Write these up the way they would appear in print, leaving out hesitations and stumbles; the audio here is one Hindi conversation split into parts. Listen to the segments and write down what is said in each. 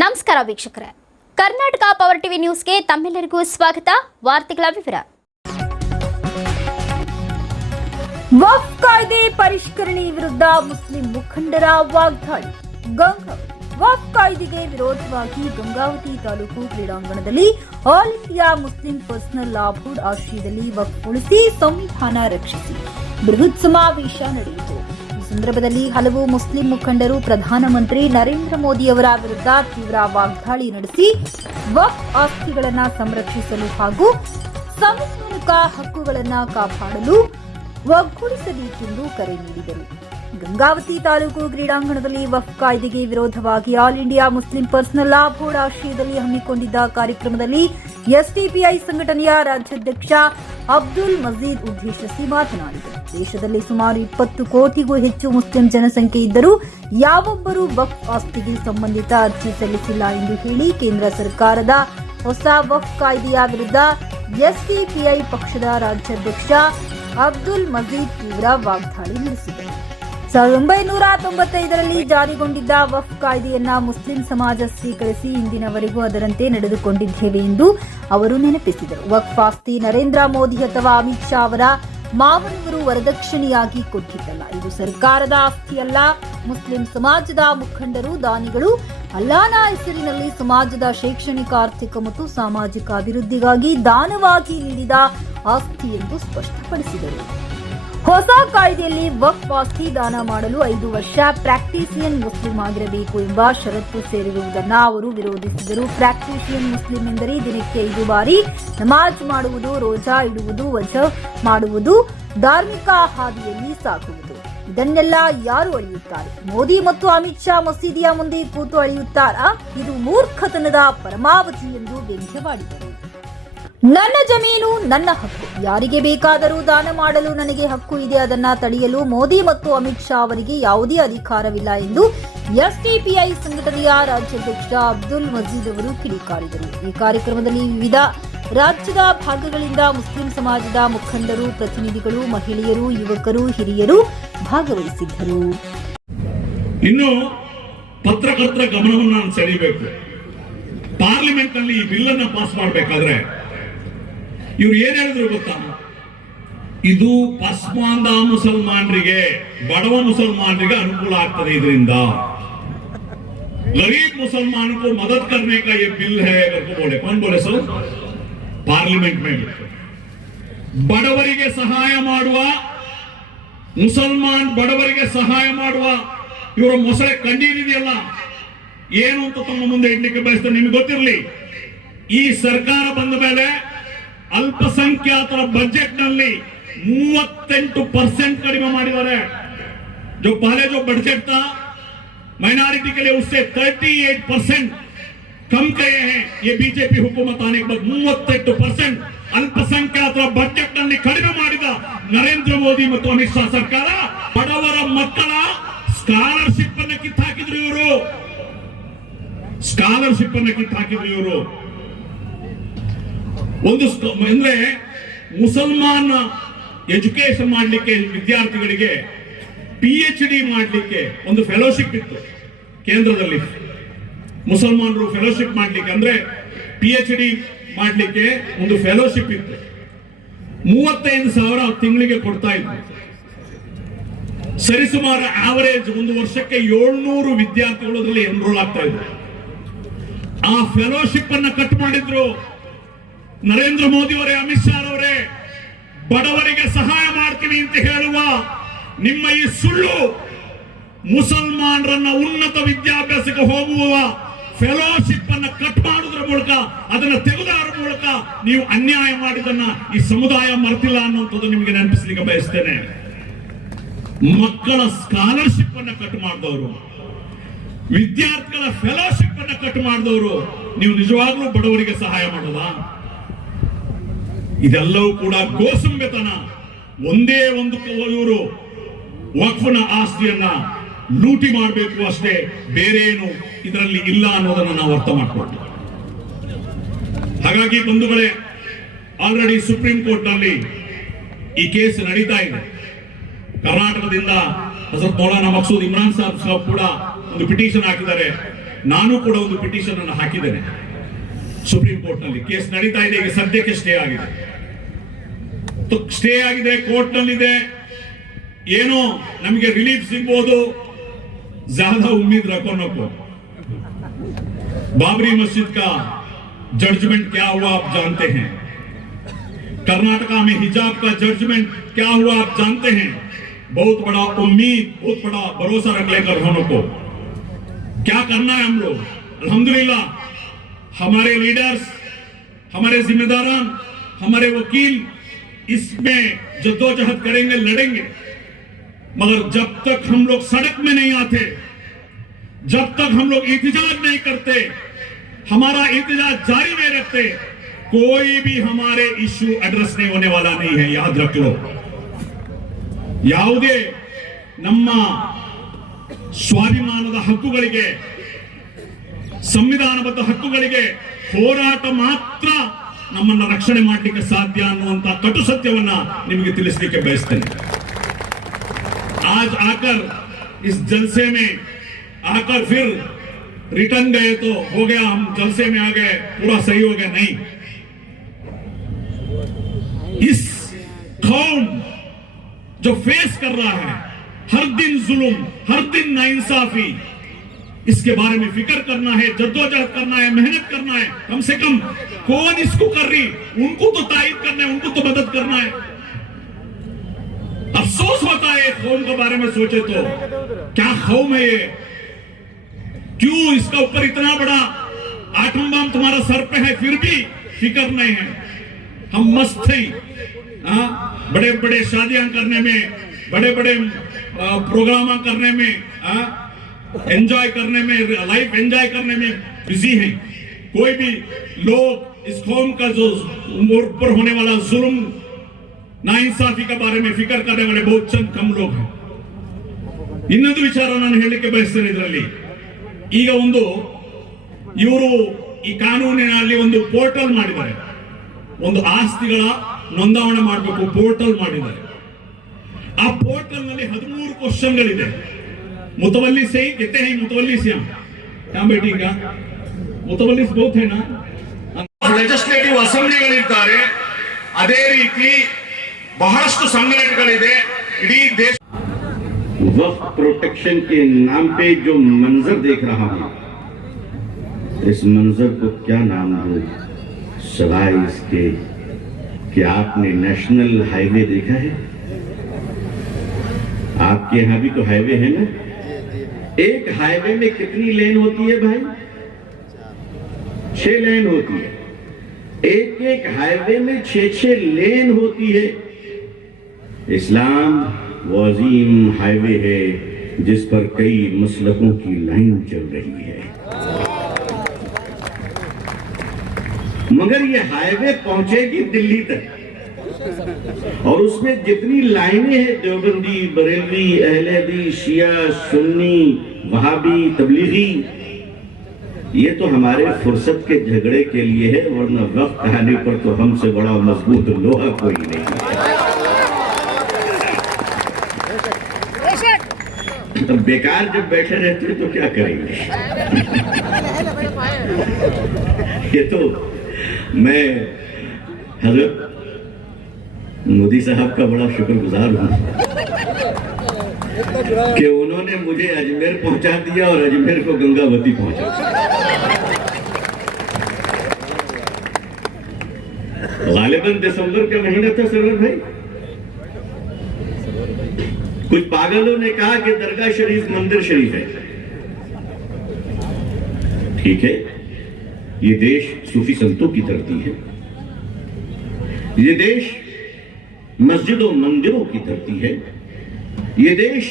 ನಮಸ್ಕಾರ ವೀಕ್ಷಕರೇ, ಕರ್ನಾಟಕ ಪವರ್ ಟಿವಿ ನ್ಯೂಸ್ಗೆ ತಮ್ಮೆಲ್ಲರಿಗೂ ಸ್ವಾಗತ. ವಾರ್ತೆಗಳ ವಿವರ. ವಕ್ಫ್ ಕಾಯ್ದೆ ಪರಿಷ್ಕರಣೆ ವಿರುದ್ಧ ಮುಸ್ಲಿಂ ಮುಖಂಡರ ವಾಗ್ದಾಳಿ. ಗಂಗಾವತಿ ವಕ್ಫ್ ಕಾಯ್ದೆಗೆ ವಿರೋಧವಾಗಿ ಗಂಗಾವತಿ ತಾಲೂಕು ಕ್ರೀಡಾಂಗಣದಲ್ಲಿ all India Muslim personal law board ಆಶ್ರಯದಲ್ಲಿ ವಕ್ಫ್ ಉಳಿಸಿ ಸಂವಿಧಾನ ರಕ್ಷಿಸಿ ಬೃಹತ್ ಸಮಾವೇಶ ನಡೆಯಿತು. ಸಂದರ್ಭದಲ್ಲಿ ಹಲವು ಮುಸ್ಲಿಂ ಮುಖಂಡರು ಪ್ರಧಾನಮಂತ್ರಿ ನರೇಂದ್ರ ಮೋದಿ ಅವರ ವಿರುದ್ಧ ತೀವ್ರ ವಾಗ್ದಾಳಿ ನಡೆಸಿ ವಕ್ಫ್ ಆಸ್ತಿಗಳನ್ನು ಸಂರಕ್ಷಿಸಲು ಹಾಗೂ ಸಂವಿಧಾನಿಕ ಹಕ್ಕುಗಳನ್ನು ಕಾಪಾಡಲು ಒಗ್ಗೂಡಿಸಬೇಕೆಂದು ಕರೆ ನೀಡಿದರು. ಗಂಗಾವತಿ ತಾಲೂಕು ಕ್ರೀಡಾಂಗಣದಲ್ಲಿ ವಕ್ಫ್ ಕಾಯ್ದೆಗೆ ವಿರೋಧವಾಗಿ all India Muslim personal law board ಆಶ್ರಯದಲ್ಲಿ ಹಮ್ಮಿಕೊಂಡಿದ್ದ ಕಾರ್ಯಕ್ರಮದಲ್ಲಿ ಎಸ್ಡಿಪಿಐ ಸಂಘಟನೆಯ ರಾಜ್ಯಾಧ್ಯಕ್ಷ ಅಬ್ದುಲ್ ಮಜೀದ್ ಉದ್ದೇಶಿಸಿ ಮಾತನಾಡಿದರು. ದೇಶದಲ್ಲಿ ಸುಮಾರು 20 ಕೋಟಿಗೂ ಹೆಚ್ಚು ಮುಸ್ಲಿಂ ಜನಸಂಖ್ಯೆ ಇದ್ದರೂ ಯಾವೊಬ್ಬರೂ ವಕ್ಫ್ ಆಸ್ತಿಗೆ ಸಂಬಂಧಿತ ಅರ್ಜಿ ಸಲ್ಲಿಸಿಲ್ಲ ಎಂದು ಹೇಳಿ ಕೇಂದ್ರ ಸರ್ಕಾರದ ಹೊಸ ವಕ್ಫ್ ಕಾಯ್ದೆಯ ವಿರುದ್ಧ ಎಸ್ಡಿಪಿಐ ಪಕ್ಷದ ರಾಜ್ಯಾಧ್ಯಕ್ಷ ಅಬ್ದುಲ್ ಮಜೀದ್ ತೀವ್ರ ವಾಗ್ದಾಳಿ ನಡೆಸಿದರು. 1995ರಲ್ಲಿ ಜಾರಿಗೊಂಡಿದ್ದ ವಕ್ಫ್ ಕಾಯ್ದೆಯನ್ನ ಮುಸ್ಲಿಂ ಸಮಾಜ ಸ್ವೀಕರಿಸಿ ಇಂದಿನವರೆಗೂ ಅದರಂತೆ ನಡೆದುಕೊಂಡಿದ್ದೇವೆ ಎಂದು ಅವರು ನೆನಪಿಸಿದರು. ವಕ್ಫ್ ಆಸ್ತಿ ನರೇಂದ್ರ ಮೋದಿ ಅಥವಾ ಅಮಿತ್ ಶಾ ಅವರ ಮಾವನವರು ವರದಕ್ಷಿಣೆಯಾಗಿ ಕೊಟ್ಟಿದ್ದಲ್ಲ. ಇದು ಸರ್ಕಾರದ ಆಸ್ತಿಯಲ್ಲ. ಮುಸ್ಲಿಂ ಸಮಾಜದ ಮುಖಂಡರು, ದಾನಿಗಳು ಅಲ್ಲಾಹನ ಹೆಸರಿನಲ್ಲಿ ಸಮಾಜದ ಶೈಕ್ಷಣಿಕ, ಆರ್ಥಿಕ ಮತ್ತು ಸಾಮಾಜಿಕ ಅಭಿವೃದ್ಧಿಗಾಗಿ ದಾನವಾಗಿ ನೀಡಿದ ಆಸ್ತಿ ಎಂದು ಸ್ಪಷ್ಟಪಡಿಸಿದರು. ಹೊಸ ಕಾಯ್ದೆಯಲ್ಲಿ ವಕ್ಫ್ ಆಸ್ತಿ ದಾನ ಮಾಡಲು 5 ವರ್ಷ ಪ್ರಾಕ್ಟೀಸಿಯನ್ ಮುಸ್ಲಿಂ ಆಗಿರಬೇಕು ಎಂಬ ಷರತ್ತು ಸೇರಿರುವುದನ್ನು ಅವರು ವಿರೋಧಿಸಿದರು. ಪ್ರಾಕ್ಟೀಸಿಯನ್ ಮುಸ್ಲಿಂ ಎಂದರೆ ದಿನಕ್ಕೆ 5 ಬಾರಿ ನಮಾಜ್ ಮಾಡುವುದು, ರೋಜಾ ಇಡುವುದು, ವಜ್ ಮಾಡುವುದು, ಧಾರ್ಮಿಕ ಹಾದಿಯಲ್ಲಿ ಸಾಗುವುದು. ಇದನ್ನೆಲ್ಲ ಯಾರು ಅಳೆಯುತ್ತಾರೆ? ಮೋದಿ ಮತ್ತು ಅಮಿತ್ ಶಾ ಮಸೀದಿಯ ಮುಂದೆ ಕೂತು ಅಳೆಯುತ್ತಾರಾ? ಇದು ಮೂರ್ಖತನದ ಪರಮಾವಧಿ ಎಂದು ವ್ಯಂಗ್ಯವಾಡಿದರು. ನನ್ನ ಜಮೀನು ನನ್ನ ಹಕ್ಕು. ಯಾರಿಗೆ ಬೇಕಾದರೂ ದಾನ ಮಾಡಲು ನನಗೆ ಹಕ್ಕು ಇದೆ. ಅದನ್ನ ತಡೆಯಲು ಮೋದಿ ಮತ್ತು ಅಮಿತ್ ಶಾ ಅವರಿಗೆ ಯಾವುದೇ ಅಧಿಕಾರವಿಲ್ಲ ಎಂದು ಎಸ್ಡಿಪಿಐ ಸಂಘಟನೆಯ ರಾಜ್ಯಾಧ್ಯಕ್ಷ ಅಬ್ದುಲ್ ಮಜೀದ್ ಅವರು ಕಿಡಿಕಾರಿದರು. ಈ ಕಾರ್ಯಕ್ರಮದಲ್ಲಿ ವಿವಿಧ ರಾಜ್ಯದ ಭಾಗಗಳಿಂದ ಮುಸ್ಲಿಂ ಸಮಾಜದ ಮುಖಂಡರು, ಪ್ರತಿನಿಧಿಗಳು, ಮಹಿಳೆಯರು, ಯುವಕರು, ಹಿರಿಯರು ಭಾಗವಹಿಸಿದ್ದರು. ಇನ್ನು ಪತ್ರಕರ್ತರ ಗಮನವನ್ನು ನಾನು ಸೆಳೆಯಬೇಕು. ಪಾರ್ಲಿಮೆಂಟ್ ನಲ್ಲಿ ಈ ಬಿಲ್ ಅನ್ನು ಪಾಸ್ ಮಾಡಬೇಕಾದ್ರೆ ಇವ್ರು ಏನ್ ಹೇಳಿದ್ರು ಗೊತ್ತಾ? ಇದು ಪಸ್ಮಾಂದ ಮುಸಲ್ಮಾನರಿಗೆ, ಬಡವ ಮುಸಲ್ಮಾನರಿಗೆ ಅನುಕೂಲ ಆಗ್ತದೆ. ಇದರಿಂದ गरीब मुसलमानों को मदद करने का ये बिल है करके बोले. कौन बोले सर? पार्लिमेंट में ಬಡವರಿಗೆ ಸಹಾಯ ಮಾಡುವ, ಮುಸಲ್ಮಾನ್ ಬಡವರಿಗೆ ಸಹಾಯ ಮಾಡುವ ಇವರ ಮೊಸಳೆ ಕಂಡಿದೆಯಲ್ಲ ಏನು ಅಂತ ತಮ್ಮ ಮುಂದೆ ಇಡ್ಲಿಕ್ಕೆ ಬಯಸ್ತಾರೆ. ನಿಮ್ಗೆ ಗೊತ್ತಿರಲಿ, ಈ ಸರ್ಕಾರ ಬಂದ ಮೇಲೆ ಅಲ್ಪಸಂಖ್ಯಾತರ ಬಜೆಟ್ ನಲ್ಲಿ 38% ಕಡಿಮೆ ಮಾಡಿದ್ದಾರೆ. जो पहले जो बजट था माइनॉरिटी के लिए उससे 38% कम किए हैं. ये बीजेपी हुकूमत आने के बाद 38% ಅಲ್ಪಸಂಖ್ಯಾತರ ಬಜೆಟ್ ನಲ್ಲಿ ಕಡಿಮೆ ಮಾಡಿದ ನರೇಂದ್ರ ಮೋದಿ ಮತ್ತು ಅಮಿತ್ ಶಾ ಸರ್ಕಾರ ಬಡವರ ಮಕ್ಕಳ ಸ್ಕಾಲರ್ಶಿಪ್ ಅನ್ನು ಕಿತ್ತಾಕಿದ್ರು ಇವರು. ಸ್ಕಾಲರ್ಶಿಪ್ ಅನ್ನು ಕಿತ್ತಾಕಿದ್ರು ಇವರು. ಒಂದು ಅಂದ್ರೆ ಮುಸಲ್ಮಾನ್ ಎಜುಕೇಶನ್ ಮಾಡಲಿಕ್ಕೆ ವಿದ್ಯಾರ್ಥಿಗಳಿಗೆ PhD ಮಾಡಲಿಕ್ಕೆ ಒಂದು ಫೆಲೋಶಿಪ್ ಇತ್ತು ಕೇಂದ್ರದಲ್ಲಿ. ಮುಸಲ್ಮಾನರು ಫೆಲೋಶಿಪ್ ಮಾಡಲಿಕ್ಕೆ ಅಂದ್ರೆ PhD ಮಾಡಲಿಕ್ಕೆ ಒಂದು ಫೆಲೋಶಿಪ್ ಇತ್ತು. 35,000 ತಿಂಗಳಿಗೆ ಕೊಡ್ತಾ ಇದ್ರು. ಸರಿಸುಮಾರು ಆವರೇಜ್ ಒಂದು ವರ್ಷಕ್ಕೆ 700 ವಿದ್ಯಾರ್ಥಿಗಳು ಅದರಲ್ಲಿ ಎನ್ರೋಲ್ ಆಗ್ತಾ ಇದ್ರು. ಆ ಫೆಲೋಶಿಪ್ ಅನ್ನ ಕಟ್ ಮಾಡಿದ್ರು ನರೇಂದ್ರ ಮೋದಿ ಅವರೇ, ಅಮಿತ್ ಶಾ ಅವರೇ. ಬಡವರಿಗೆ ಸಹಾಯ ಮಾಡ್ತೀವಿ ಅಂತ ಹೇಳುವ ನಿಮ್ಮ ಈ ಸುಳ್ಳು ಮುಸಲ್ಮಾನರನ್ನ ಉನ್ನತ ವಿದ್ಯಾಭ್ಯಾಸಕ್ಕೆ ಹೋಗುವ ಫೆಲೋಶಿಪ್ ಅನ್ನ ಕಟ್ ಮಾಡುವುದರ ಮೂಲಕ, ಅದನ್ನ ತೆಗೆದುವುದರ ಮೂಲಕ ನೀವು ಅನ್ಯಾಯ ಮಾಡಿದನ್ನ ಈ ಸಮುದಾಯ ಮರ್ತಿಲ್ಲ ಅನ್ನುವಂಥದ್ದು ನಿಮಗೆ ನೆನಪಿಸಲಿಕ್ಕೆ ಬಯಸ್ತೇನೆ. ಮಕ್ಕಳ ಸ್ಕಾಲರ್ಶಿಪ್ ಅನ್ನ ಕಟ್ ಮಾಡಿದವರು, ವಿದ್ಯಾರ್ಥಿಗಳ ಫೆಲೋಶಿಪ್ ಅನ್ನ ಕಟ್ ಮಾಡಿದವರು, ನೀವು ನಿಜವಾಗ್ಲೂ ಬಡವರಿಗೆ ಸಹಾಯ ಮಾಡೋದ? ಇದೆಲ್ಲವೂ ಕೂಡ ಗೋಸುಂಬೆತನ. ಒಂದೇ ಒಂದು ಇವರು ವಕ್ಫ್ನ ಆಸ್ತಿಯನ್ನ ಲೂಟಿ ಮಾಡಬೇಕು ಅಷ್ಟೇ, ಬೇರೆ ಏನು ಇದರಲ್ಲಿ ಇಲ್ಲ ಅನ್ನೋದನ್ನ ನಾವು ಅರ್ಥ ಮಾಡ್ಕೊಂಡು. ಹಾಗಾಗಿ ಬಂಧುಗಳೇ, ಆಲ್ರೆಡಿ ಸುಪ್ರೀಂ ಕೋರ್ಟ್ ನಲ್ಲಿ ಈ ಕೇಸ್ ನಡೀತಾ ಇದೆ. ಕರ್ನಾಟಕದಿಂದ ಹಜರತ್ ಮೌಲಾನಾ ಮಕ್ಸೂದ್ ಇಮ್ರಾನ್ ಸಾಹಬ್ ಕೂಡ ಒಂದು ಪಿಟಿಷನ್ ಹಾಕಿದ್ದಾರೆ. ನಾನು ಕೂಡ ಒಂದು ಪಿಟಿಷನ್ ಅನ್ನು ಹಾಕಿದ್ದೇನೆ ಸುಪ್ರೀಂ ಕೋರ್ಟ್ ನಲ್ಲಿ. ಕೇಸ್ ನಡೀತಾ ಇದೆ, ಈಗ ಸದ್ಯಕ್ಕೆ ಸ್ಟೇ ಆಗಿದೆ. ಸ್ಟೇ ಆಗಿದೆ, ಕೋರ್ಟ್ ನಲ್ಲಿದೆ. ಏನೋ ನಮಗೆ ರಿಲೀಫ್ ಸಿಗ್ಬೋದು, ज्यादा उम्मीद रखो नको. बाबरी मस्जिद का जजमेंट क्या हुआ आप जानते हैं. कर्नाटका में हिजाब का जजमेंट क्या हुआ आप जानते हैं. बहुत बड़ा उम्मीद, बहुत बड़ा भरोसा रख लेकर होने को क्या करना है हम लोग. अल्हम्दुलिल्लाह हमारे लीडर्स, हमारे जिम्मेदारान, हमारे वकील इसमें जद्दोजहद करेंगे, लड़ेंगे. मगर जब तक हम लोग सड़क में नहीं आते, जब तक हम लोग एहतजाज नहीं करते, हमारा एहतजाज जारी नहीं रखते, कोई भी हमारे इश्यू एड्रेस नहीं होने वाला नहीं है. याद रख लो. ಯಾವುದೇ ನಮ್ಮ ಸ್ವಾಭಿಮಾನದ ಹಕ್ಕುಗಳಿಗೆ, ಸಂವಿಧಾನಬದ್ಧ ಹಕ್ಕುಗಳಿಗೆ ಹೋರಾಟ ಮಾತ್ರ ನಮ್ಮನ್ನ ರಕ್ಷಣೆ ಮಾಡಲಿಕ್ಕೆ ಸಾಧ್ಯ ಅನ್ನುವಂತ ಕಟು ಸತ್ಯವನ್ನ ನಿಮಗೆ ತಿಳಿಸಲಿಕ್ಕೆ ಬಯಸ್ತೇನೆ. आज आकर इस जलसे में आकर फिर रिटर्न गए तो हो गया, हम जलसे में आ गए, पूरा सही हो गया. नहीं, इस कौम जो फेस कर रहा है हर दिन जुल्म, हर दिन नाइंसाफी, इसके बारे में फिक्र करना है, जद्दोजहद करना है, मेहनत करना है. कम से कम कौन इसको कर रही, उनको तो तायद करना है, उनको तो मदद करना है. अफसोस होता है कौम के बारे में सोचे तो, क्या कौम है ये, क्यों इसका ऊपर इतना बड़ा आटम बम तुम्हारा सर पे है, फिर भी फिक्र नहीं है. हम मस्त थे बड़े बड़े शादियां करने में, बड़े बड़े प्रोग्राम करने में, एंजॉय करने में, लाइफ एंजॉय करने में बिजी हैं. कोई भी लोग इस कौम का जो ऊपर होने वाला जुल्म, नाइंसाफी के बारे में फिक्र करने वाले बहुत चंद कम लोग हैं. ಇನ್ನೊಂದು ವಿಚಾರ ನಾನು ಹೇಳಲಿಕ್ಕೆ ಬಯಸ್ತೇನೆ. ಇದರಲ್ಲಿ ಈಗ ಒಂದು ಇವರು ಈ ಕಾನೂನಿನಲ್ಲಿ ಒಂದು ಪೋರ್ಟಲ್ ಮಾಡಿದ್ದಾರೆ, ಒಂದು ಆಸ್ತಿಗಳ ನೋಂದಾವಣೆ ಮಾಡಬೇಕು ಪೋರ್ಟಲ್ ಮಾಡಿದ್ದಾರೆ. ಆ ಪೋರ್ಟಲ್ ನಲ್ಲಿ 13 ಕ್ವಶನ್ಗಳಿದೆ. ಮುತವಲ್ಲಿ ಸೈ कहते हैं मुतवल्ली से क्या बेटी का मुतवल्ली बहुत है ना. ಲೆಜಿಸ್ಲೇಟಿವ್ ಅಸೆಂಬ್ಲಿಗಳಿದ್ದಾರೆ, ಅದೇ ರೀತಿ ಬಹಳಷ್ಟು ಸಂಘಟನೆಗಳಿದೆ ಇಡೀ ದೇಶ. वक्फ प्रोटेक्शन के नाम पे जो मंजर देख रहा हूं, इस मंजर को क्या नाम दूं सवाए इसके कि आपने नेशनल हाईवे देखा है. आपके यहां भी तो हाईवे है ना. एक हाईवे में कितनी लेन होती है भाई? 6 लेन होती है. एक एक हाईवे में 6 लेन होती है. इस्लाम वो अजीम हाईवे है जिस पर कई मसलकों की लाइन चल रही है. मगर ये हाईवे पहुंचेगी दिल्ली तक, और उसमें जितनी लाइनें हैं, देवबंदी, बरेलवी, अहले हदीस, शिया, सुन्नी, वहाबी, तबलीगी, ये तो हमारे फुर्सत के झगड़े के लिए है, वरना वक्त आने पर तो हमसे बड़ा मजबूत लोहा कोई नहीं है. तो बेकार जब बैठे रहते हैं तो क्या करेंगे. ये तो मैं हजरत मोदी साहब का बड़ा शुक्रगुजार हूं कि उन्होंने मुझे अजमेर पहुंचा दिया और अजमेर को गंगावती पहुंचा. गालिबन दिसंबर का महीना था सरवर भाई. कुछ पागलों ने कहा कि दरगाह शरीफ मंदिर शरीफ है. ठीक है, ये देश सूफी संतों की धरती है, ये देश मस्जिदों मंदिरों की धरती है, ये देश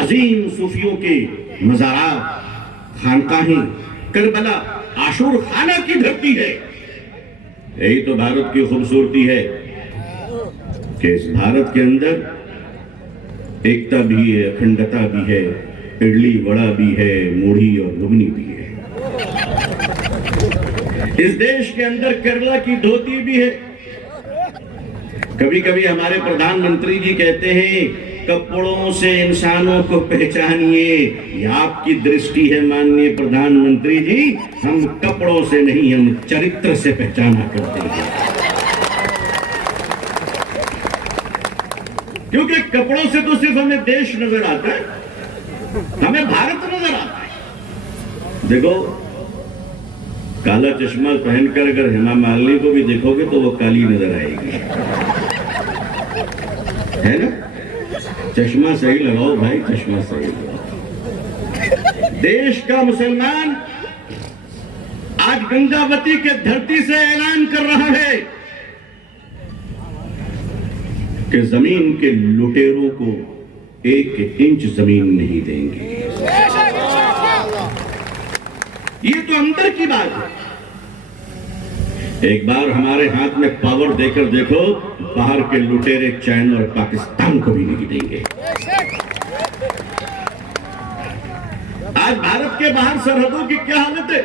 अजीम सूफियों के मज़ारात, खानकाहें, करबला, आशूर खाना की धरती है. यही तो भारत की खूबसूरती है कि इस भारत के अंदर एकता भी है, अखंडता भी है, इडली वड़ा भी है, मूढ़ी और लुगनी भी है. इस देश के अंदर केरला की धोती भी है. कभी कभी हमारे प्रधानमंत्री जी कहते हैं कपड़ों से इंसानों को पहचानिए, ये आपकी दृष्टि है माननीय प्रधानमंत्री जी। हम कपड़ों से नहीं, हम चरित्र से पहचाना करते हैं, क्योंकि कपड़ों से तो सिर्फ हमें देश नजर आता है, हमें भारत नजर आता है। देखो, काला चश्मा पहनकर अगर हेमा मालिनी को भी देखोगे तो वो काली नजर आएगी, है ना? चश्मा सही लगाओ भाई, चश्मा सही लगाओ। देश का मुसलमान आज गंगावती के धरती से ऐलान कर रहा है कि जमीन के लुटेरों को 1 इंच जमीन नहीं देंगे। ये तो अंदर की बात है। एक बार हमारे हाथ में पावर देकर देखो, बाहर के लुटेरे चाइना और पाकिस्तान को भी नहीं देंगे। आज भारत के बाहर सरहदों की क्या हालत है?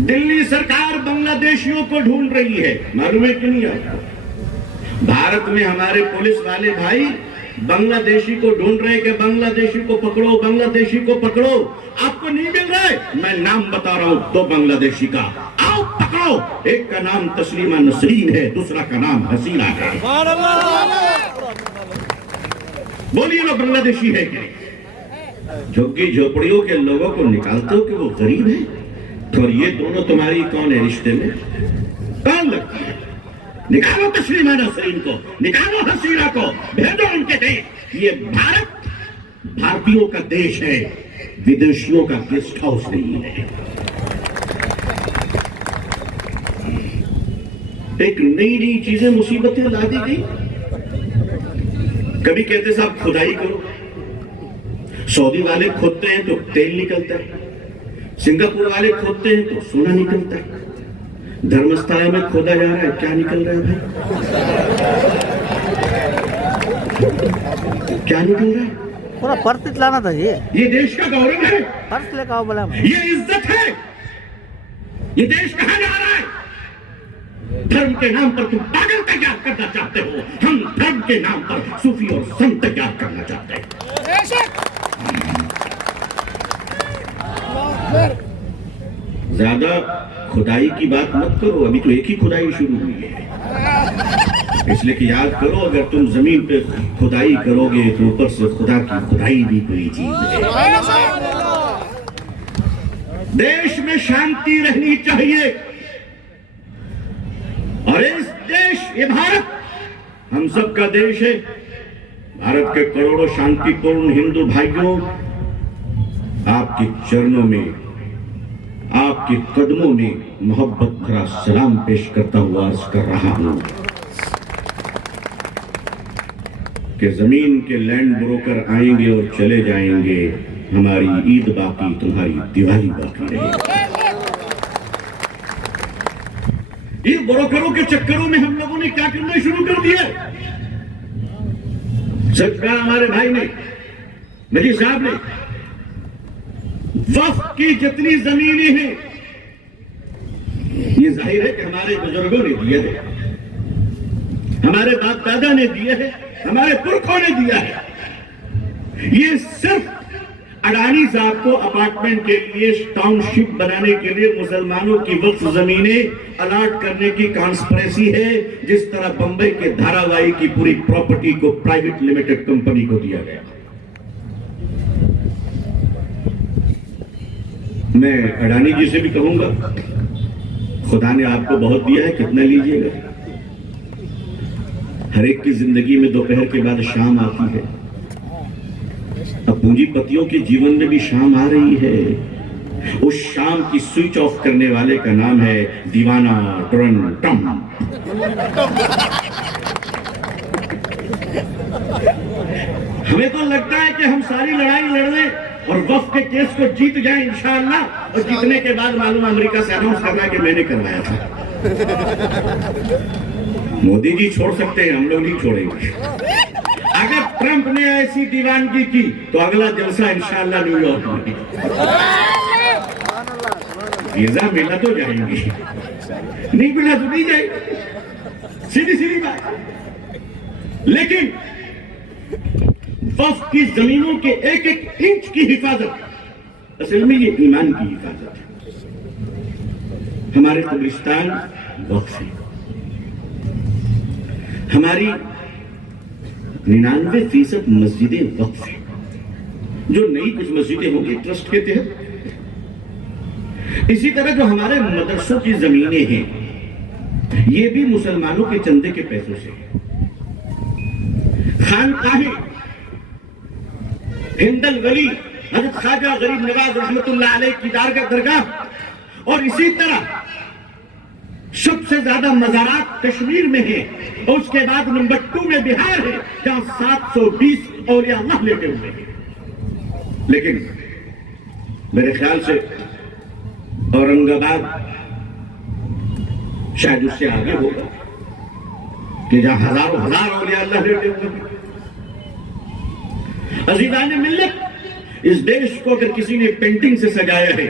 दिल्ली सरकार बांग्लादेशियों को ढूंढ रही है, मालूम है कि नहीं आपको? भारत में हमारे पुलिस वाले भाई बांग्लादेशी को ढूंढ रहे कि बांग्लादेशी को पकड़ो, बांग्लादेशी को पकड़ो। आपको नहीं मिल रहा है? मैं नाम बता रहा हूं 2 बांग्लादेशी का, आओ पकड़ो। एक का नाम तस्लीमा नसरीन है, दूसरा का नाम हसीना है। बोलिए ना, बांग्लादेशी है क्या? झुग्गी झोपड़ियों के लोगों को निकालते हो कि वो गरीब है? तो ये दोनों तुम्हारी कौन है रिश्ते में? कौन लगती है? निकालो तस्लीमा नसरीन को, निकालो हसीना को, भेजो उनके देश। ये भारत भारतीयों का देश है, विदेशियों का गेस्ट हाउस नहीं है। एक नई नई चीजें, मुसीबतें ला दी गई। कभी कहते साहब खुदाई करो, सऊदी वाले खोदते हैं तो तेल निकलता है, सिंगापुर वाले खोदते हैं तो सोना निकलता है। धर्मस्थला में खोदा जा रहा है, क्या निकल रहा है भाई? क्या निकल रहा है? पूरा पर्स लाना था ये देश का गौरव है। पर्स लेकर आओ बोला, ये इज्जत है। ये देश कहां जा रहा है? धर्म के नाम पर तुम पागल तैयार करना चाहते हो, हम धर्म के नाम पर सूफी और संत तैयार करना चाहते हैं। ज्यादा खुदाई की बात मत करो, अभी तो एक ही खुदाई शुरू हुई है। इसलिए कि याद करो, अगर तुम जमीन पे खुदाई करोगे तो ऊपर से खुदा की खुदाई भी कोई चीज है। देश में शांति रहनी चाहिए, और इस देश, ये भारत हम सब का देश है। भारत के करोड़ों शांतिपूर्ण हिंदू भाइयों, आपके चरणों में, आपके कदमों में मोहब्बत भरा सलाम पेश करता हुआ अर्ज कर रहा हूं कि जमीन के लैंड ब्रोकर आएंगे और चले जाएंगे, हमारी ईद बाकी, तुम्हारी दिवाली बाकी रहेगी। ये ब्रोकरों के चक्करों में हम लोगों ने क्या करना शुरू कर दिया? सच कहा हमारे भाई ने, नजी साहब ने, वक्फ की जितनी जमीनें हैं, ये जाहिर है कि हमारे बुजुर्गों ने दिए थे, हमारे बाप दादा ने दिए हैं, हमारे पुरखों ने दिया है। ये सिर्फ अडानी साहब को अपार्टमेंट के लिए, टाउनशिप बनाने के लिए मुसलमानों की वक्फ जमीनें अलॉट करने की कॉन्स्पिरेसी है, जिस तरह बंबई के धारावाही की पूरी प्रॉपर्टी को प्राइवेट लिमिटेड कंपनी को दिया गया। मैं अडानी जी से भी कहूंगा, खुदा ने आपको बहुत दिया है, कितना लीजिएगा? हर एक की जिंदगी में दोपहर के बाद शाम आती है। अब पूंजीपतियों के जीवन में भी शाम आ रही है। उस शाम की स्विच ऑफ करने वाले का नाम है दीवाना डोनाल्ड ट्रंप। हमें तो लगता है कि हम सारी लड़ाई लड़ने और वक्फ के केस को जीत जाए इंशाअल्लाह, और जीतने के बाद मालूम अमेरिका से अनाउंस करना है कि मैंने करवाया था। मोदी जी छोड़ सकते हैं, हम लोग नहीं छोड़ेंगे। अगर ट्रंप ने ऐसी दीवानगी की तो अगला जलसा इंशाअल्लाह न्यूयॉर्क में। वीजा मिला तो जाएंगे, नहीं मिला तो नहीं जाएंगे, सीधी सीधी बात। लेकिन वक्फ की जमीनों के एक एक इंच की हिफाजत, असल में ये ईमान की हिफाजत है। हमारे कब्रिस्तान वक्फ है, हमारी 99% मस्जिदें वक्फ है। जो नई कुछ मस्जिदें होंगी ट्रस्ट के तहत, इसी तरह जो हमारे मदरसों की जमीनें हैं ये भी मुसलमानों के चंदे के पैसों से है। खानकाहें, हिंदल वली हजरत ख्वाजा गरीब नवाज रहमतुल्लाह अलैह की दरगाह, और इसी तरह सबसे ज्यादा मज़ारात कश्मीर में है, और उसके बाद नंबर 2 में बिहार है जहां 720 औलिया अल्लाह लेटे हुए हैं। लेकिन मेरे ख्याल से औरंगाबाद शायद उससे आगे होगा कि जहां हजारों हजार औलिया अल्लाह लेटे हुए हैं। अज़ीज़ान मिल्लत, इस देश को अगर किसी ने पेंटिंग से सजाया है,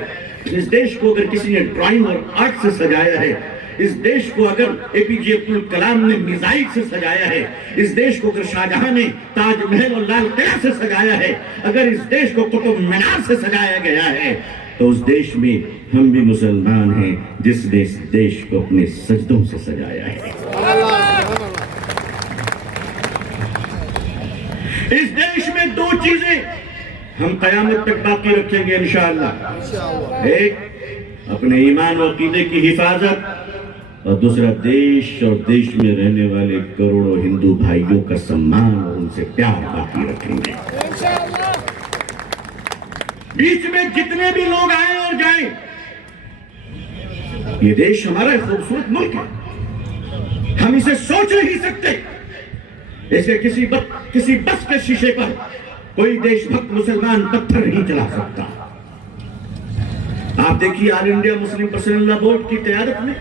इस देश को अगर किसी ने ड्राइंग और आर्ट से सजाया है, इस देश को अगर एपीजे अब्दुल कलाम ने मिसाइल से सजाया है, इस देश को अगर शाहजहां ने ताजमहल और लाल किला से सजाया है, अगर इस देश को कुतुब मीनार से सजाया गया है, तो उस देश में हम भी मुसलमान हैं जिसने इस देश को अपने सजदों से सजाया है। इस देश में 2 चीजें हम कयामत तक बाकी रखेंगे इंशाअल्लाह। एक अपने ईमान और अकीदे की हिफाजत, और दूसरा देश और देश में रहने वाले करोड़ों हिंदू भाइयों का सम्मान और उनसे प्यार बाकी रखेंगे। बीच में जितने भी लोग आए और जाएं, ये देश हमारा एक खूबसूरत मुल्क है, हम इसे सोच नहीं सकते। इसके किसी बस के शीशे पर कोई देशभक्त मुसलमान पत्थर नहीं चला सकता। आप देखिए all India Muslim personal law board की क़यादत में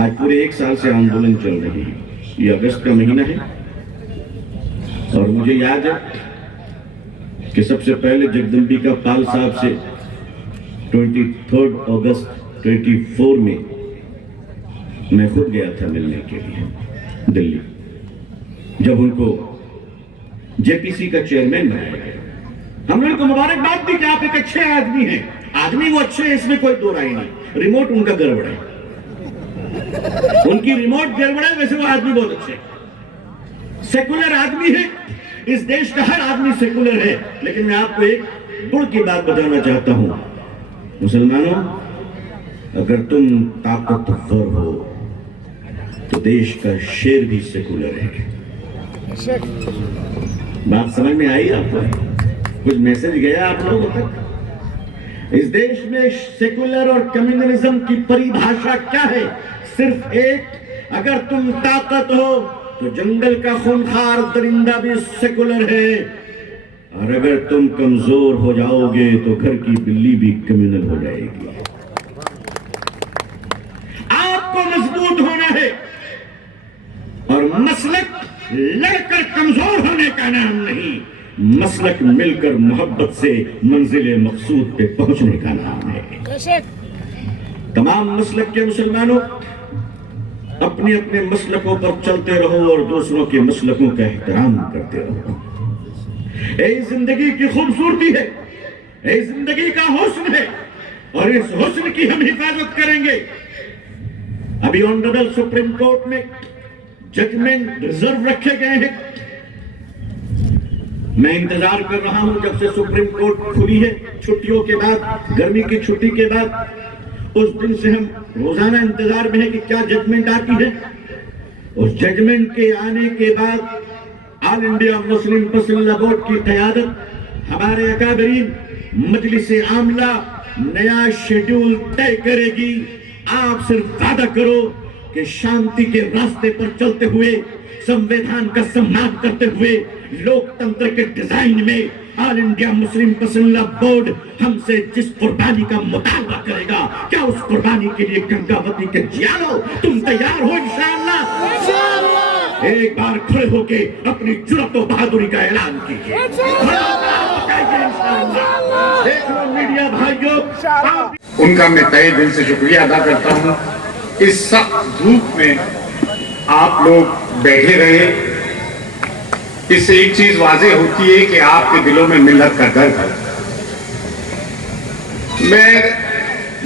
आज पूरे 1 साल से आंदोलन चल रही है। ये अगस्त का महीना है और मुझे याद है कि सबसे पहले जगदम्बिका पाल साहब से 23 अगस्त 24 में मैं खुद गया था मिलने के लिए दिल्ली, जब उनको जेपीसी का चेयरमैन बनाया गया। हमने उनको मुबारकबाद दी कि आप एक अच्छे आदमी हैं। आदमी वो अच्छे हैं, इसमें कोई 2 राय नहीं। रिमोट उनका गड़बड़ है, उनकी रिमोट गड़बड़ है, वैसे वो आदमी बहुत अच्छे। सेकुलर आदमी है, इस देश का हर आदमी सेकुलर है। लेकिन मैं आपको एक गुण की बात बताना चाहता हूं, मुसलमानों, अगर तुम ताकतवर हो तो देश का शेर भी सेकुलर है। बात समझ में आई आपको? कुछ मैसेज गया आप लोगों तक? इस देश में सेकुलर और कम्युनलिज्म की परिभाषा क्या है? सिर्फ एक, अगर तुम ताकत हो तो जंगल का खूंखार दरिंदा भी सेकुलर है, और अगर तुम कमजोर हो जाओगे तो घर की बिल्ली भी कम्युनल हो जाएगी। आपको मजबूत होना है, और मसलक लड़कर कमजोर होने का नाम नहीं, मसलक मिलकर मोहब्बत से मंजिल मकसूद पे पहुंचने का नाम है। तमाम मसलक के मुसलमानों, अपने अपने मसलकों पर चलते रहो और दूसरों के मसलकों का एहतराम करते रहो। ये जिंदगी की खूबसूरती है, ये जिंदगी का हुस्न है, और इस हुस्न की हम हिफाजत करेंगे। अभी ऑनरेबल सुप्रीम कोर्ट में जजमेंट रिजर्व रखे गए हैं। मैं इंतजार कर रहा हूं जब से सुप्रीम कोर्ट खुली है, छुट्टियों के बाद, गर्मी की छुट्टी के बाद, उस दिन से हम रोजाना इंतजार में है कि क्या जजमेंट आती है। उस जजमेंट के आने के बाद all India Muslim personal law board की क़यादत, हमारे अकाबरीन मजलिस आमला नया शेड्यूल तय करेगी। आप सिर्फ वादा करो कि शांति के रास्ते पर चलते हुए, संविधान का सम्मान करते हुए, लोकतंत्र के डिजाइन में all India Muslim personal law board हमसे जिस कुर्बानी का मुतालबा करेगा, क्या उस कुर्बानी के लिए गंगावती के जियालो तुम तैयार हो? इंशाअल्लाह एक बार खड़े होके अपनी जुर्रत और बहादुरी का ऐलान कीजिए। देख लो मीडिया भाइयों, उनका मैं तहे दिल से शुक्रिया अदा करता हूँ। इस सख्त धूप में आप लोग बैठे रहे, इससे एक चीज वाजे होती है कि आपके दिलों में मिल्लत का दर्द है। मैं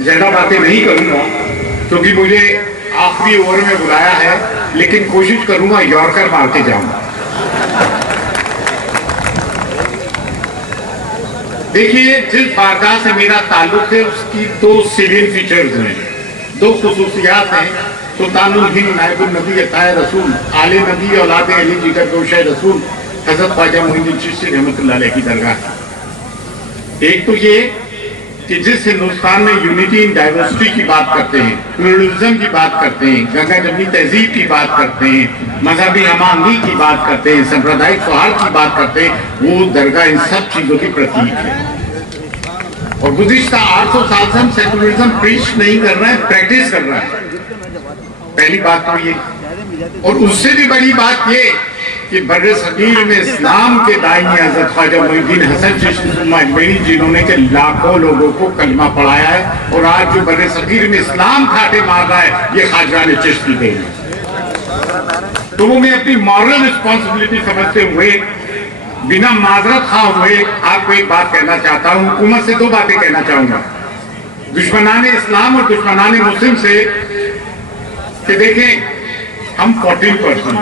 ज्यादा बातें नहीं करूंगा क्योंकि मुझे आखिरी ओवर में बुलाया है, लेकिन कोशिश करूंगा यॉर्कर मार के जाऊंगा। देखिए, जिस बारगाह से मेरा ताल्लुक है उसकी दो सिविल फीचर्स हैं, दो खुसूसियात हैं। सुल्तानुल हिंद नायबुल नबी अताए रसूल आले नबी औलाद अली जिगर गोशे रसूल हजरत ख्वाजा मोइनुद्दीन चिश्ती रहमतुल्लाह अलैह की दरगाह। एक तो ये कि जिस हिंदुस्तान में यूनिटी इन डाइवर्सिटी की बात करते हैं, प्लूरलिज्म की बात करते हैं, गंगा जमनी तहजीब की बात करते हैं, मजहबी हमांगी की बात करते हैं, सांप्रदायिक सौहार्द की बात करते हैं, वो दरगाह इन सब चीजों की प्रतीक है। और गुज़िश्ता 800 साल से हम सेकुलरिज्म प्रीच नहीं कर रहे हैं, प्रैक्टिस कर रहे हैं। पहली बात तो ये, और उससे भी बड़ी बात ये कि बर्रे सगीर में इस्लाम के दाई हज़रत ख्वाजा मोइनुद्दीन हसन चिश्ती अजमेरी जिन्होंने के लाखों लोगों को कलमा पढ़ाया है, और आज जो बर्रे सगीर में इस्लाम खाटे मार रहा है ये ख्वाजा चिश्ती दे है। तो वो मैं अपनी मॉरल रिस्पॉन्सिबिलिटी समझते हुए बिना माजरत खा हुए आपको एक बात कहना चाहता हूँ। हुकूमत से दो बातें कहना चाहूंगा, दुश्मनाने इस्लाम और दुश्मनाने मुस्लिम से, कि देखें हम 14%,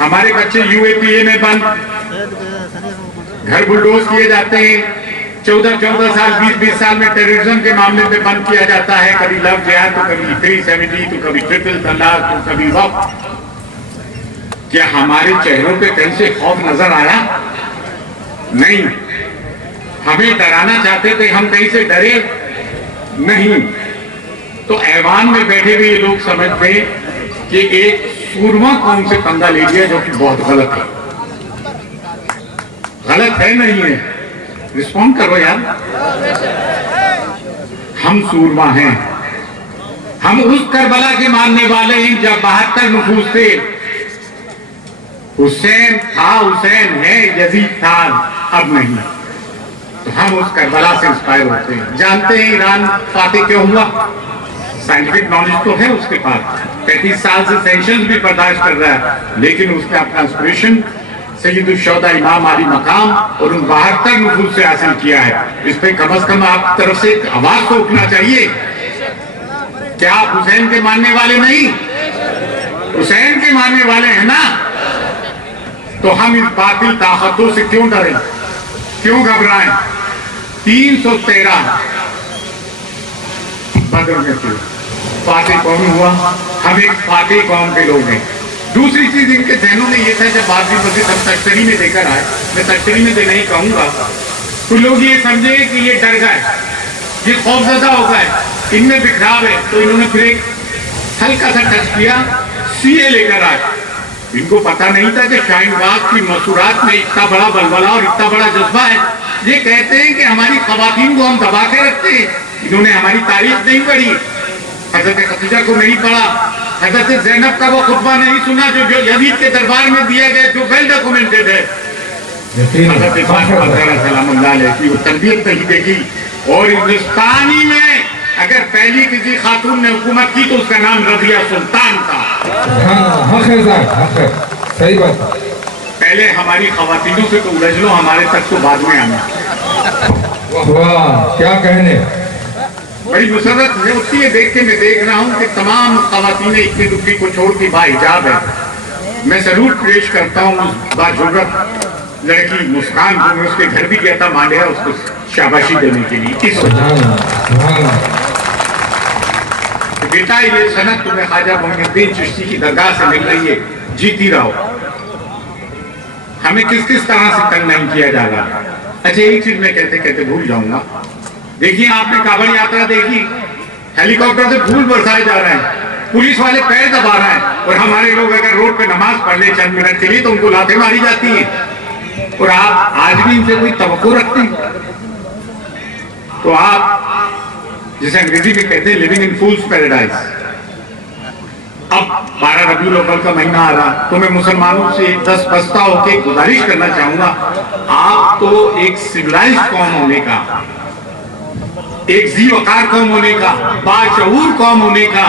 हमारे बच्चे यूएपीए में बंद, घर बुलडोज किए जाते हैं, 14 साल 20 साल में टेररिज्म के मामले में बंद किया जाता है, कभी लव जिहाद तो कभी 370 तो कभी ट्रिपल तलाक तो कभी वक्त। क्या हमारे चेहरों पे कहीं से खौफ नजर आया? नहीं। हमें डराना चाहते थे, हम कहीं से डरे नहीं। तो ऐवान में बैठे हुए ये लोग समझते हैं कि एक सूरमा कौम से पंगा ले लिया, जो कि बहुत गलत है। गलत है नहीं है, रिस्पॉन्ड करो यार। हम सूरमा हैं, हम उस करबला के मानने वाले हैं जब 72 नफूस थे। हुसैन था, हुसैन है, यजीद था, अब नहीं। तो हम उस करबला से इंस्पायर होते हैं। जानते हैं ईरान फातेह क्यों हुआ? साइंटिफिक नॉलेज तो है उसके पास, 35 साल से सेंशंस भी बर्दाश्त कर रहा है, लेकिन उसने अपना इंस्पिरेशन सैयदुल शुहदा इमाम अली मकाम और उन 72 नफूस से हासिल किया है। इस पे कम से कम आप तरफ से एक आवाज तो उठना चाहिए। क्या आप हुसैन के मानने वाले नहीं? हुसैन के मानने वाले हैं ना? तो हम इस बातिल ताकतों से क्यों डरें, क्यों घबराएं? 313 बदर में थे, फातेह कौन हुआ? हम एक फातेह कौम के लोग हैं। दूसरी चीज इनके जहनों में ये था, जब बाबरी मस्जिद हम तश्तरी में देकर आए, मैं तश्तरी में नहीं कहूंगा, तो लोग ये समझे कि ये डर गए, ये खौफजदा हो गए, इनमें बिखराव है। तो इन्होंने फिर एक हल्का सा टच किया, सीए लेकर आए। इनको पता नहीं था कि शाहीनबाग की मसूरात में इतना बड़ा बलबला और इतना बड़ा जज्बा है। ये कहते हैं कि हमारी खवातीन को हम दबा के रखते हैं। इन्होंने हमारी तारीफ नहीं पढ़ी, हजरत खदीजा को नहीं पढ़ा, हजरत ज़ैनब का वो खुतबा नहीं सुना जो यजीद के दरबार में दिया गया, जो वेल डॉक्यूमेंटेड है। हजरत सलामुल्लाह अलैह की वो तरबियत नहीं देखी। और हिंदुस्तानी में अगर पहली किसी खातून ने हुकूमत की तो उसका नाम रज़िया सुल्तान था। सही बात। पहले हमारी खवातीनों से तो उलझ लो, हमारे तक तो बाद में आना। वाह, क्या कहने। बड़ी मुसरत होती है देख के। मैं देख रहा हूँ कि तमाम खवातीनें इतनी दुखी को छोड़ के बाहिजाब है। मैं सलूट पेश करता हूँ उस बाजुर्रत लड़की मुस्कान को। मैं उसके घर भी गया था मांडया उसको शाबाशी देने के लिए। इस बेटा ये सनत तुम्हें ख्वाजा मोइनुद्दीन चिश्ती की दरगाह से मिल रही है, जीती रहो। हमें किस किस तरह से तंग नहीं किया जा रहा। अच्छा, एक चीज मैं कहते कहते भूल जाऊंगा। देखिए, आपने कांवड़ यात्रा देखी, हेलीकॉप्टर से फूल बरसाए जा रहे हैं, पुलिस वाले पैर दबा रहे हैं, और हमारे लोग अगर रोड पे नमाज पढ़ ले चंद मिनट के लिए तो उनको लातें मारी जाती हैं। और आप आज भी इनसे कोई तवक्को रखते हैं? तो आप जिसे अंग्रेजी में कहते हैं लिविंग इन फूल्स पैराडाइज। अब 12 रबीउल अव्वल का महीना आ रहा, तो मैं मुसलमानों से 10 बस्ता होकर गुजारिश करना चाहूंगा, आप तो एक सिविलाइज्ड कौम होने का, एक ज़ी-वक़ार कौम होने का, बाशऊर कौम होने का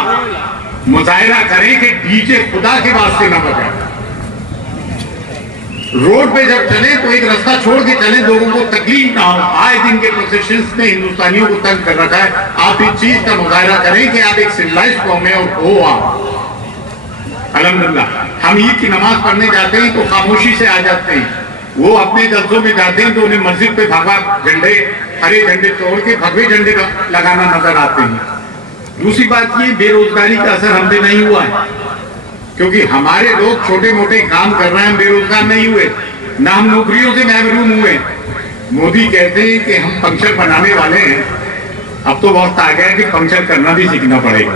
मुजाहिरा करें कि डीजे खुदा के वास्ते न बजाए। रोड पे जब चले तो एक रास्ता छोड़ के चले, लोगों को तकलीफ ना हो। आए दिन के प्रोसेशंस ने हिंदुस्तानियों को तंग कर रखा है। आप इस चीज का मुजाहरा करें कि आप एक सिविलाइज्ड कौम है और हो आप। अल्हम्दुलिल्लाह हम ईद की नमाज पढ़ने जाते हैं तो खामोशी से आ जाते हैं, वो अपने जलसों में जाते हैं तो उन्हें मस्जिद पे भगवा झंडे, हरे झंडे तोड़ के भगवे झंडे लगाना नजर आते हैं। दूसरी बात ये, बेरोजगारी का असर हम पे नहीं हुआ है, क्योंकि हमारे लोग छोटे मोटे काम कर रहे हैं, बेरोजगार नहीं हुए, ना हम नौकरियों से महरूम हुए। मोदी कहते हैं कि हम पंक्चर बनाने वाले हैं, अब तो वक्त आ गया है कि पंक्चर करना भी सीखना पड़ेगा।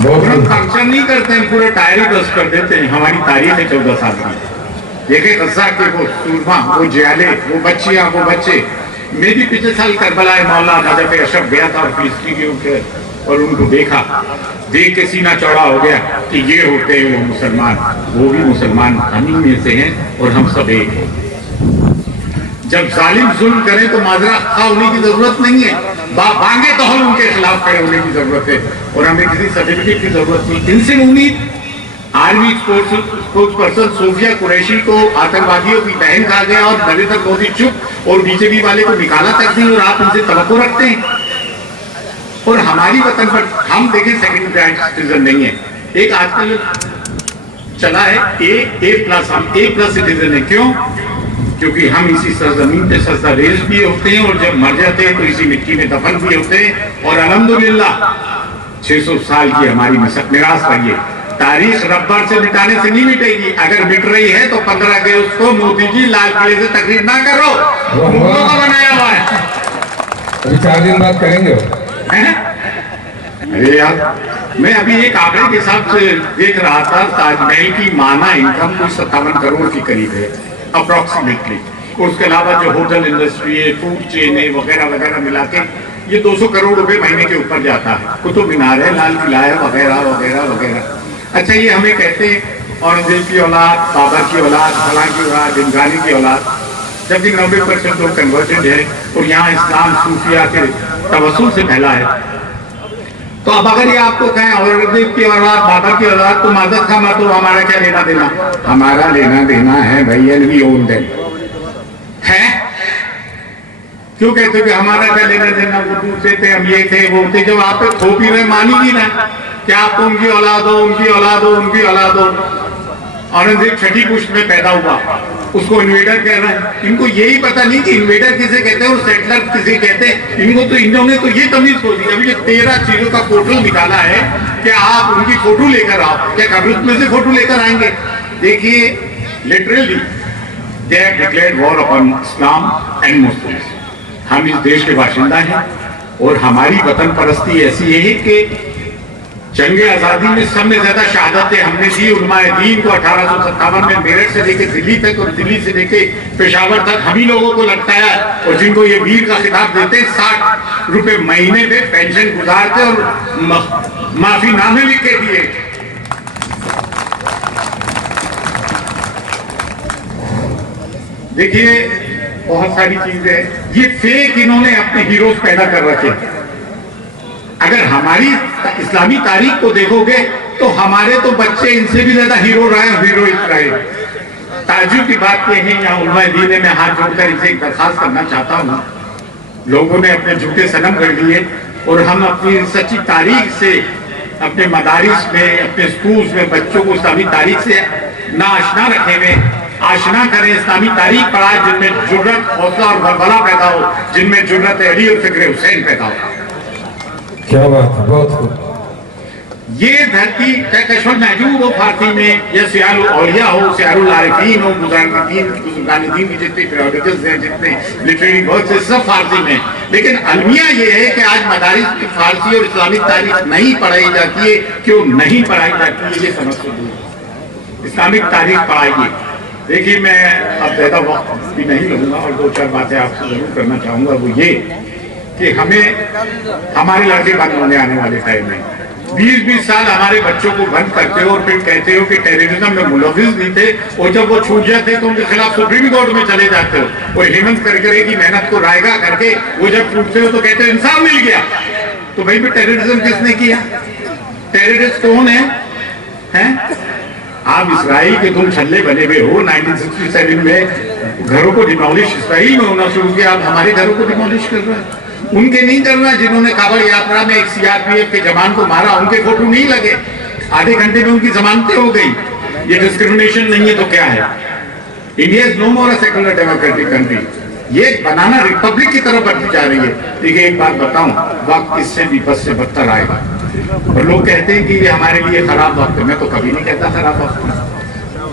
हम पंक्चर नहीं करते हैं, पूरे टायर ही बस कर देते हैं। हमारी तारीख है 14 साल की। देखे गजा के वो सूरमा, वो जियाले, वो बच्चियां, वो बच्चे। मैं भी पिछले साल करबला मौला नजफ अशरफ गया था और फिलिस्तीन के ऊपर और उनको देखा, देख के सीना चौड़ा हो गया कि ये होते हैं वो मुसलमान, वो भी मुसलमान हम ही में से हैं और हम सब एक हैं। जब जालिम जुल्म करें तो माजरा खा होने की जरूरत नहीं है, बांगे तो हम उनके खिलाफ खड़े होने की जरूरत है और हमें किसी सर्टिफिकेट की जरूरत नहीं। इनसे उम्मीद, army sports person Sofiya Qureshi को आतंकवादियों की बहन कहा गया और नरेंद्र मोदी चुप और बीजेपी वाले को निकाला तक नहीं, और आप इनसे तवक्को रखते हैं। और हमारी वतन पर हम देखें सेकंड ग्रेड सिटीजन नहीं है, एक आजकल चला है A+, हम A+ सिटीजन है। क्यों? क्योंकि हम इसी सरजमीन पे सजदा रेज भी होते हैं और जब मर जाते हैं तो इसी मिट्टी में दफन भी होते हैं। और अल्हम्दुलिल्लाह 600 साल की हमारी मिरास रही है। तारीख रब्बर से मिटाने से नहीं मिटेगी, अगर मिट रही है तो 15 अगस्त को मोदी जी लाल किले से तकरीर ना करो, मुल्कों का बनाया हुआ है। अभी 4 दिन बाद करेंगे। अरे यार, मैं अभी एक आंकड़े के हिसाब से देख रहा था, ताजमहल की माना इनकम कुछ 57 करोड़ के करीब है अप्रोक्सीमेटली। उसके अलावा जो होटल इंडस्ट्री है, फूड चेन है, वगैरह वगैरह मिला के ये 200 करोड़ रुपए महीने के ऊपर जाता है। कुतुब मीनार है, लाल किला है, वगैरह वगैरह वगैरह। अच्छा, ये हमें कहते हैं औरंगजेब की औलाद, बाबर की औलाद, फलां की औलाद, इमरानी की औलाद, जबकि 90% लोग कन्वर्टेड है और यहाँ इस्लाम सूफिया के तवस्सुल से फैला है। तो अब अगर ये आपको कहें औरंगजेब की औलाद, बाबर की औलाद, तो मादत खामा, तो हमारा क्या लेना देना? हमारा लेना देना है भैया, वी ओन देम है। क्यों कहते कि हमारा क्या लेना देना? वो दूसरे थे, हम ये थे, वो थे। जब आप थोप ही रहे, मान ही ना कि आप तो उनकी औलाद हो, उनकी औलाद हो, उनकी औलाद हो। औरंगजेब छठी पुष्ट में पैदा हुआ, उसको इन्वेडर कह रहे हैं। इनको यही पता नहीं कि इन्वेडर किसे कहते हैं और सेटलर किसे कहते हैं। इनको तो इन्होंने तो ये तमीज खो दी। अभी जो 13 चीजों का पोर्टल निकाला है कि आप उनकी फोटो लेकर आओ, क्या कब्रिस्त में से फोटो लेकर आएंगे? देखिए, literally they have declared war upon Islam and Muslims. हम इस देश के बाशिंदा हैं और हमारी वतन परस्ती ऐसी है कि जंग आजादी में सबसे ज्यादा शहादतें हमने दी। उलमाए दीन को 1857 में मेरठ से लेके दिल्ली तक और दिल्ली से लेके पेशावर तक हम ही लोगों को लटकाया, और जिनको ये वीर का खिताब देते 60 रुपए महीने में पेंशन गुजारते और माफी नामे लिख के दिए। देखिए, बहुत सारी चीजें ये फेक इन्होंने अपने हीरोज पैदा कर रखे। अगर हमारी इस्लामी तारीख को देखोगे तो हमारे तो बच्चे इनसे भी ज्यादा हीरो रहे, हीरोइक रहे। ताज्जुब की बात यह है, यहाँ उलमाए दीन में हाथ जोड़कर इनसे एक दरखास्त करना चाहता हूँ। लोगों ने अपने झूठे सनम कर लिए और हम अपनी सच्ची तारीख से अपने मदारिस में, अपने स्कूल्स में बच्चों को इस्लामी तारीख से ना आशना रखे हुए, आशना करें, इस्लामी तारीख पढ़ाए जिनमें जुर्रत, हौसला और बलबला पैदा हो, जिनमें जुर्रत अली और फिक्र हुसैन पैदा हो। क्या बात है, बहुत खूब। ये धरती कश्मीर महजूब हो फारसी में, या सियारुल औलिया हो, सियारुल आरिफीन हो, बुज़ुर्गान-ए-दीन की जितने पीरियोडिकल्स हैं, जितने लिटरेरी वर्क्स हैं, सब फारसी में। लेकिन अलमिया ये है कि आज मदारिस की फारसी और इस्लामिक तारीख नहीं पढ़ाई जाती है। क्यों नहीं पढ़ाई जाती है, ये समझ से दूर। इस्लामिक तारीख पढ़ाइए। देखिए, मैं अब ज्यादा वक्त भी नहीं लूंगा और 2-4 बातें आपसे जरूर करना चाहूंगा। वो ये कि हमें हमारे लड़के बंद होने आने वाले टाइम में 20-20 साल हमारे बच्चों को बंद करते हो और फिर कहते हो कि टेररिज्म में मुलविस नहीं थे, और जब वो छूट जाते तो उनके खिलाफ सुप्रीम कोर्ट में चले जाते हो और हेमंत करकरे की मेहनत को रायगा करके वो जब छूटते हो तो कहते हो इंसाफ मिल गया। तो भाई, टेररिज्म किसने किया? टेररिस्ट कौन है? आप इसराइल के तुम छल्ले बने हुए हो। 1967 में घरों को डिमोलिश इसराइल में होना शुरू किया, आप हमारे घरों को डिमोलिश कर रहे हैं। उनके नहीं करना जिन्होंने काबल यात्रा में एक सीआरपीएफ के जवान को मारा, उनके फोटो नहीं लगे, आधे घंटे में उनकी जमानतें हो गई। ये डिस्क्रिमिनेशन नहीं है तो क्या है? India is no more a secular democratic country, ये बनाना रिपब्लिक की तरफ बढ़ती जा रही है। देखिए एक बात बताऊं, वक्त इससे भी बस से बदतर आएगा। और लोग कहते हैं कि ये हमारे लिए खराब वक्त है, मैं तो कभी नहीं कहता खराब वक्त है।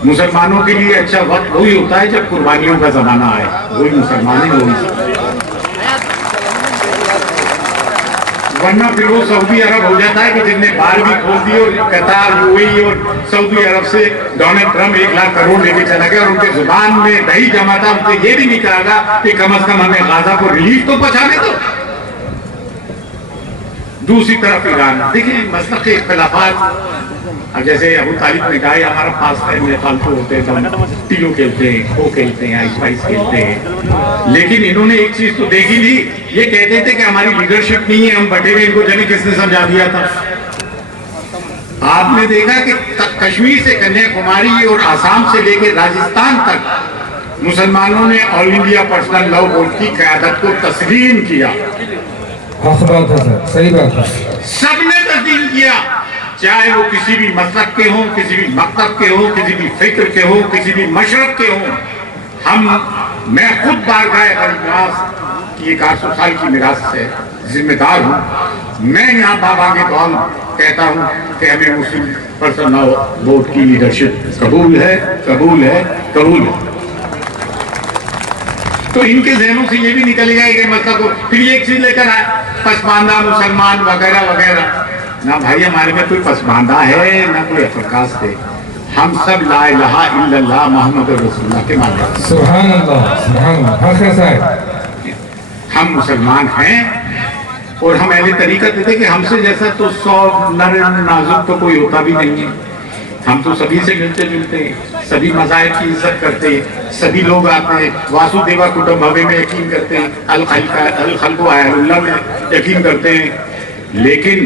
मुसलमानों के लिए अच्छा वक्त वही होता है जब कुर्बानियों का जमाना आए, वही मुसलमान ही वही, वरना फिर वो सऊदी अरब हो जाता है कि जिनने बार भी खोल दी और कतार, यूएई और सऊदी अरब से डोनाल्ड ट्रम्प 1 लाख करोड़ लेके चला गया और उनके जुबान में दही जमा था, उनसे ये भी नहीं कहा कि कम से कम हमें गाजा को रिलीफ तो पहुंचाने दो। दूसरी तरफ ईरान, देखिए मसलक के इख्तिलाफात, अब जैसे अबू तालिब ने कहा हमारा पास में फालतू होते हैं, हम टीलो खेलते हैं, खो खेलते हैं, आइस पाइस खेलते हैं, लेकिन इन्होंने एक चीज तो देखी ली, ये कहते थे कि हमारी लीडरशिप नहीं है, हम बटे हुए, इनको जाने किसने समझा दिया था। आपने देखा कि कश्मीर से कन्याकुमारी और आसाम से लेकर राजस्थान तक मुसलमानों ने all India personal law board की क़यादत को तस्लीम किया। बात है सर, सही बात है, सबने तस्लीम किया, चाहे वो किसी भी मसलक के हों, किसी भी मकतब के हों, किसी भी फिक्र के हों, किसी भी मशरब के हों। मैं खुद बारगाह गरीब की 800 साल की मिरास से जिम्मेदार हूँ। मैं यहाँ बाबा के कौन कहता हूँ कि हमें मुस्लिम पर्सनल बोर्ड की लीडरशिप कबूल है, कबूल है, कबूल है। तो इनके जहनों से ये भी निकल गया कि मतलब फिर एक चीज लेकर आए, पसमानदा मुसलमान वगैरह वगैरह। ना भाई, हमारे में कोई पसमानदा है ना कोई अफरकास है, हम सब ला इलाहा इल्लल्लाह मुहम्मद रसूलुल्लाह के मानने। सुभान अल्लाह, सुभान अल्लाह। हाँ खैर साहब, हम मुसलमान हैं और हम अहले तरीका देते कि हमसे जैसा तो 100 नर नाजुक तो कोई होता भी नहीं है। हम तो सभी से मिलते जुलते हैं, सभी मज़ाहिब की इज्जत करते हैं, सभी लोग आते हैं, वासुदेवा कुटुंबकम में यकीन करते हैं, अल खल्क़ु अहलुल्लाह में यकीन करते हैं। लेकिन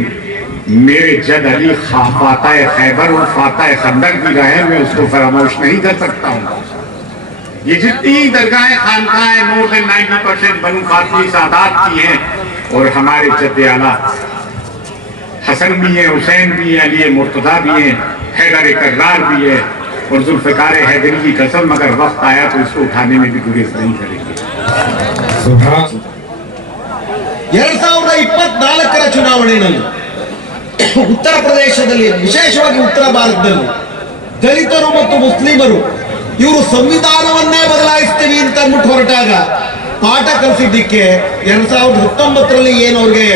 मेरे जद अली फातह खैबर और फातह खंदक भी रहे, मैं उसको फरामोश नहीं कर सकता हूँ। ये जितनी दरगाहें खानकाहें मोर देन 90% बनु फातिमी सादात की हैं, और हमारे जद्द आला हसन भी है, हुसैन भी है, अली मुर्तजा भी है, हैदर कर्रार भी है, और जुल्फ़िकार हैदरी की कसम, मगर वक्त आया तो इसको उठाने में भी गुरेज नहीं करेंगे। सुभान। 2024 ಚುನಾವಣೆಯಲ್ಲಿ ಉತ್ತರ ಪ್ರದೇಶದಲ್ಲಿ, ವಿಶೇಷವಾಗಿ ಉತ್ತರ ಭಾರತದಲ್ಲಿ ದಲಿತರು ಮತ್ತು ಮುಸ್ಲಿಮರು ಇವರು ಸಂವಿಧಾನವನ್ನೇ ಬದಲಾಯಿಸ್ತೀವಿ ಅಂತ ಅಂದ್ಬಿಟ್ಟು ಹೊರಟಾಗ ಪಾಠ ಕಲಿಸಿದ್ದಕ್ಕೆ 2019ರಲ್ಲಿ ಏನು ಅವ್ರಿಗೆ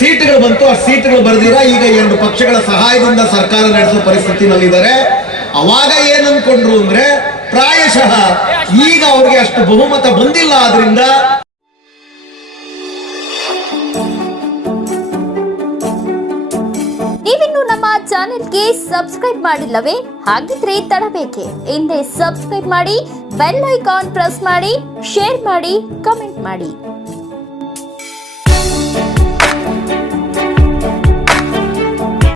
ಸೀಟ್ಗಳು ಬಂತು, ಆ ಸೀಟ್ಗಳು ಬರೆದಿರ ಈಗ 2 ಪಕ್ಷಗಳ ಸಹಾಯದಿಂದ ಸರ್ಕಾರ ನಡೆಸೋ ಪರಿಸ್ಥಿತಿನಲ್ಲಿದ್ದಾರೆ. ಅವಾಗ ಏನ್ ಅನ್ಕೊಂಡ್ರು ಅಂದ್ರೆ ಪ್ರಾಯಶಃ ಈಗ ಅವ್ರಿಗೆ ಅಷ್ಟು ಬಹುಮತ ಬಂದಿಲ್ಲ. ಆದ್ರಿಂದ ನೀವಿನ್ನು ನಮ್ಮ ಚಾನೆಲ್ಗೆ ಸಬ್ಸ್ಕ್ರೈಬ್ ಮಾಡಿಲ್ಲವೇ? ಹಾಗಿದ್ರೆ ತಡಬೇಕೆ? ಹಿಂದೆ ಸಬ್ಸ್ಕ್ರೈಬ್ ಮಾಡಿ, ಬೆಲ್ ಐಕಾನ್ ಪ್ರೆಸ್ ಮಾಡಿ, ಶೇರ್ ಮಾಡಿ, ಕಮೆಂಟ್ ಮಾಡಿ.